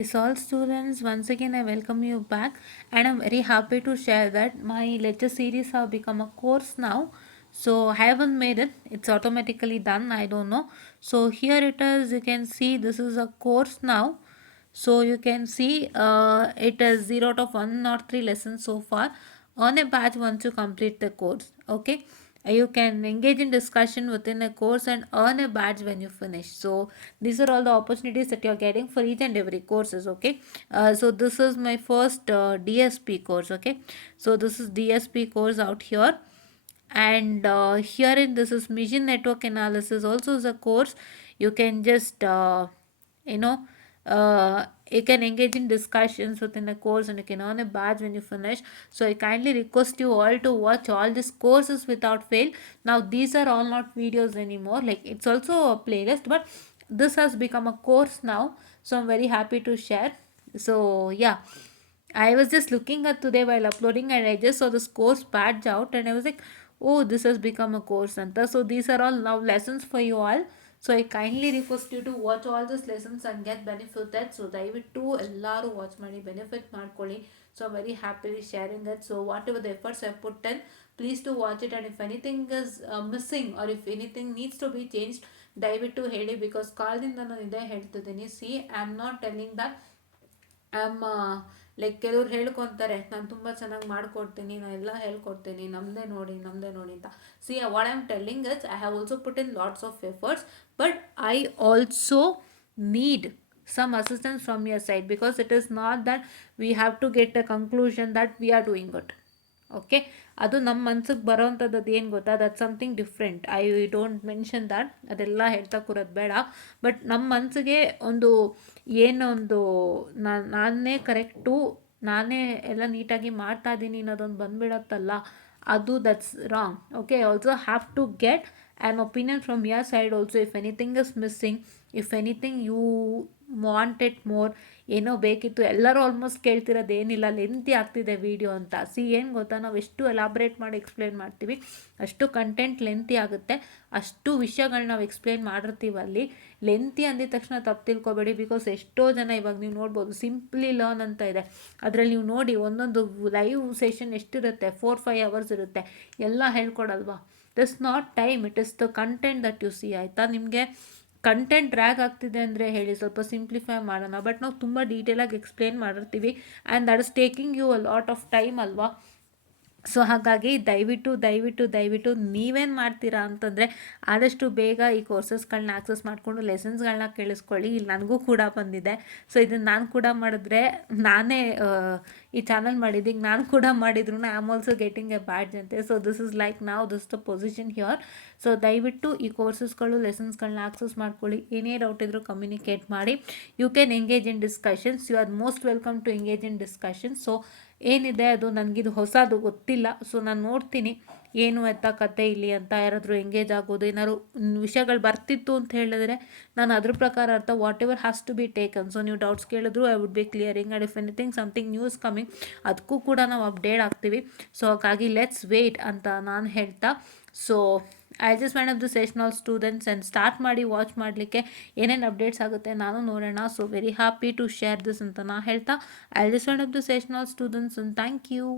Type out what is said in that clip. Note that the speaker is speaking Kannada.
Yes, all students, once again I welcome you back, and I'm very happy to share that my lecture series have become a course now. So I haven't made it, it's automatically done, I don't know. So here it is, you can see this is a course now. So you can see it is 0 out of 103 lessons so far on a batch once you complete the course. Okay, you can engage in discussion within a course and earn a badge when you finish. So these are all the opportunities that you're getting for each and every courses. Okay, so this is my first DSP course. Okay, so this is DSP course out here, and herein this is mission network analysis also is a course. You can just you know you can engage in discussions within a course and you can earn a badge when you finish. So I kindly request you all to watch all these courses without fail. Now these are all not videos anymore, like it's also a playlist, but this has become a course now, so I'm very happy to share. So yeah, I was just looking at today while uploading and I just saw this course badge out and I was like, oh, this has become a course center. So these are all now lessons for you all. So I kindly request you to watch all these lessons and get benefited. So ದಯವಿಟ್ಟು ಎಲ್ಲರೂ ವಾಚ್ ಮಾಡಿ ಬೆನಿಫಿಟ್ ಮಾಡ್ಕೊಳ್ಳಿ. So I'm very happily sharing that. So whatever the efforts I put in, please to watch it, and if anything is missing or if anything needs to be changed, ದಯವಿಟ್ಟು ಹೇಳಿ, because ಕಾಲದಿಂದ ನಾನು ಇದೇ ಹೇಳ್ತಿದ್ದೀನಿ. See, I'm not telling that am like ಕೆಲವ್ರು ಹೇಳ್ಕೊತಾರೆ ನಾನು ತುಂಬ ಚೆನ್ನಾಗಿ ಮಾಡ್ಕೊಡ್ತೀನಿ, ನಾನು ಎಲ್ಲ ಹೇಳ್ಕೊಡ್ತೀನಿ, ನಮ್ಮದೇ ನೋಡಿ ಅಂತ. See what I am telling is I have also put in lots of efforts, but I also need some assistance from your side, because it is not that we have to get a conclusion that we are doing good. Okay, ಅದು ನಮ್ಮ ಮನ್ಸಿಗೆ ಬರೋವಂಥದ್ದು ಏನು ಗೊತ್ತಾ, that something different. I don't mention that, ಅದೆಲ್ಲ ಹೇಳ್ತಾ ಕೂರೋದು ಬೇಡ. ಬಟ್ ನಮ್ಮ ಮನಸ್ಸಿಗೆ ಒಂದು ಏನೊಂದು ನಾನೇ ಕರೆಕ್ಟು, ನಾನೇ ಎಲ್ಲ ನೀಟಾಗಿ ಮಾಡ್ತಾ ಇದ್ದೀನಿ ಅನ್ನೋದೊಂದು ಬಂದುಬಿಡತ್ತಲ್ಲ, ಅದು that's wrong. Okay, also have to get an opinion from your side also. If anything is missing, if anything you want it more, ಏನೋ ಬೇಕಿತ್ತು. ಎಲ್ಲರೂ ಆಲ್ಮೋಸ್ಟ್ ಕೇಳ್ತಿರೋದು ಏನಿಲ್ಲ, ಲೆಂತಿ ಆಗ್ತಿದೆ ವಿಡಿಯೋ ಅಂತ. ಸಿ ಏನು ಗೊತ್ತಾ, ನಾವು ಎಷ್ಟು ಎಲಾಬ್ರೇಟ್ ಮಾಡಿ ಎಕ್ಸ್ಪ್ಲೇನ್ ಮಾಡ್ತೀವಿ ಅಷ್ಟು ಕಂಟೆಂಟ್ ಲೆಂತಿ ಆಗುತ್ತೆ, ಅಷ್ಟು ವಿಷಯಗಳು ನಾವು ಎಕ್ಸ್ಪ್ಲೇನ್ ಮಾಡಿರ್ತೀವಿ ಅಲ್ಲಿ. ಲೆಂತಿ ಅಂದಿದ ತಕ್ಷಣ ತಪ್ಪು ತಿಳ್ಕೊಬೇಡಿ, ಬಿಕಾಸ್ ಎಷ್ಟೋ ಜನ ಇವಾಗ ನೀವು ನೋಡ್ಬೋದು ಸಿಂಪ್ಲಿ ಲರ್ನ್ ಅಂತ ಇದೆ, ಅದರಲ್ಲಿ ನೀವು ನೋಡಿ ಒಂದೊಂದು ಲೈವ್ ಸೆಷನ್ ಎಷ್ಟಿರುತ್ತೆ, 4-5 hours ಇರುತ್ತೆ, ಎಲ್ಲ ಹೇಳ್ಕೊಡಲ್ವಾ. This not time, it is the content that you see. ಆಯಿತಾ, ನಿಮಗೆ ಕಂಟೆಂಟ್ ಡ್ರ್ಯಾಗ್ ಆಗ್ತಿದೆ ಅಂದರೆ ಹೇಳಿ, ಸ್ವಲ್ಪ ಸಿಂಪ್ಲಿಫೈ ಮಾಡೋಣ. ಬಟ್ ನಾವು ತುಂಬ ಡೀಟೇಲಾಗಿ ಎಕ್ಸ್ಪ್ಲೇನ್ ಮಾಡಿರ್ತೀವಿ and that is taking you a lot of time ಅಲ್ವಾ. ಸೊ ಹಾಗಾಗಿ ದಯವಿಟ್ಟು ನೀವೇನು ಮಾಡ್ತೀರಾ ಅಂತಂದರೆ ಆದಷ್ಟು ಬೇಗ ಈ ಕೋರ್ಸಸ್ಗಳನ್ನ ಆಕ್ಸೆಸ್ ಮಾಡಿಕೊಂಡು ಲೆಸನ್ಸ್ಗಳನ್ನ ಕೇಳಿಸ್ಕೊಳ್ಳಿ. ಇಲ್ಲಿ ನನಗೂ ಕೂಡ ಬಂದಿದೆ. ಸೊ ಇದನ್ನು ನಾನು ಕೂಡ ಮಾಡಿದ್ರೆ, ನಾನೇ ಈ ಚಾನಲ್ ಮಾಡಿದ್ದೀನಿ, ನಾನು ಕೂಡ ಮಾಡಿದ್ರು I am also getting A badge ಅಂತೆ. ಸೊ ದಿಸ್ ಇಸ್ ಲೈಕ್ ನಾವು this the position here. So ದಯವಿಟ್ಟು ಈ ಕೋರ್ಸಸ್ಗಳು ಲೆಸನ್ಸ್ಗಳನ್ನ ಆಕ್ಸೆಸ್ ಮಾಡ್ಕೊಳ್ಳಿ. ಏನೇ ಡೌಟ್ ಇದ್ದರೂ ಕಮ್ಯುನಿಕೇಟ್ ಮಾಡಿ. You can engage in discussions, you are most welcome to engage in discussions. So ಏನಿದೆ ಅದು ನನಗಿದು ಹೊಸದು ಗೊತ್ತಿಲ್ಲ, ಸೊ ನಾನು ನೋಡ್ತೀನಿ ಏನು ಎತ್ತ ಕತೆ ಇಲ್ಲಿ ಅಂತ. ಯಾರಾದರೂ ಎಂಗೇಜ್ ಆಗೋದು, ಏನಾದ್ರು ವಿಷಯಗಳು ಬರ್ತಿತ್ತು ಅಂತ ಹೇಳಿದ್ರೆ ನಾನು ಅದ್ರ ಪ್ರಕಾರ ಅರ್ಥ whatever has to be taken. So ನೀವು ಡೌಟ್ಸ್ ಕೇಳಿದ್ರು I would be clearing, and if anything something news coming, ಅದಕ್ಕೂ ಕೂಡ ನಾವು ಅಪ್ಡೇಟ್ ಆಗ್ತೀವಿ. ಸೊ ಹಾಗಾಗಿ ಲೆಟ್ಸ್ ವೇಟ್ ಅಂತ ನಾನು ಹೇಳ್ತಾ, so I just wind up the session all students and start ಮಾಡಿ ವಾಚ್ ಮಾಡಲಿಕ್ಕೆ ಏನೇನು ಅಪ್ಡೇಟ್ಸ್ ಆಗುತ್ತೆ ನಾನು ನೋಡೋಣ. So very happy to share this ಅಂತ ನಾನು ಹೇಳ್ತಾ, I just wind up the session all students, and thank you.